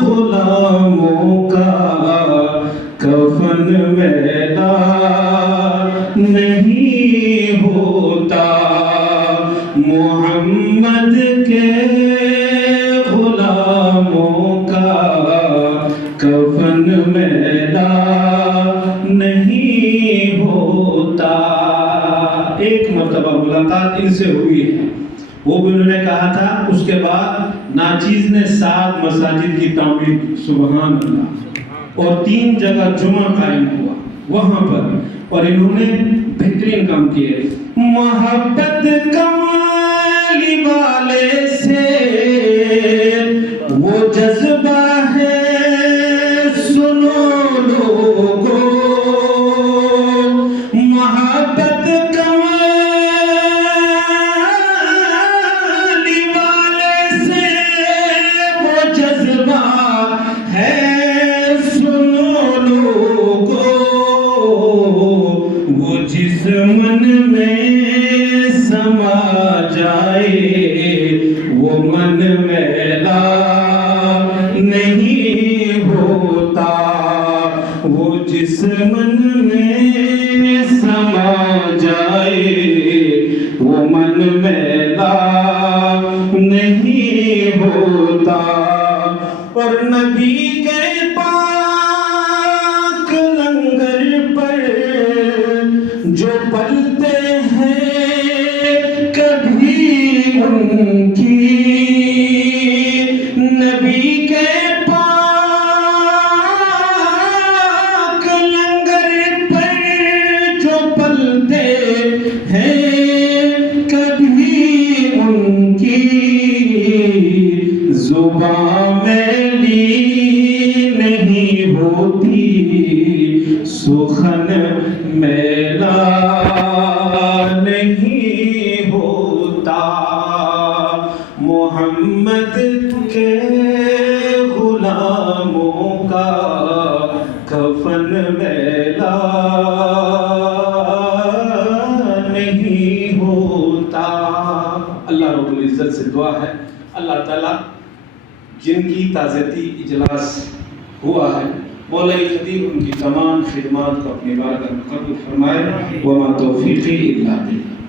غلاموں کا کفن میلا نہیں ہوتا، محمد کے غلاموں کا کفن میلا نہیں ہوتا۔ ایک مرتبہ ملاقات ان سے ہوئی ہے، وہ بھی انہوں نے کہا تھا۔ اس کے بعد ناچیز نے 7 مساجد کی تعمیر، سبحان اللہ، اور 3 جگہ جمعہ قائم ہوا وہاں پر، اور انہوں نے بہترین کام کیے۔ محبت کمالی والے سے وہ جذبہ ہے، سنو لوگو، محبت جس من میں سما جائے وہ من میلا نہیں ہوتا، وہ جس من میں سما جائے وہ من میلا نہیں ہوتا۔ اور نبی کے پاک لنگر پر جو پلتے ہیں کبھی ان کی، نبی کے پاک لنگر پر جو پلتے ہیں کبھی ان کی، زبان میلی نہیں ہوتی، سخن میلا نہیں ہوتا، محمد کے غلاموں کا کفن میلا نہیں ہوتا۔ اللہ رب العزت سے دعا ہے، اللہ تعالیٰ جن کی تعزیتی اجلاس ہوا ہے، مولا خدیب ان کی تمام خدمات کو اپنی بارگاہ میں قبول فرمائے، وما توفیقی الا باللہ۔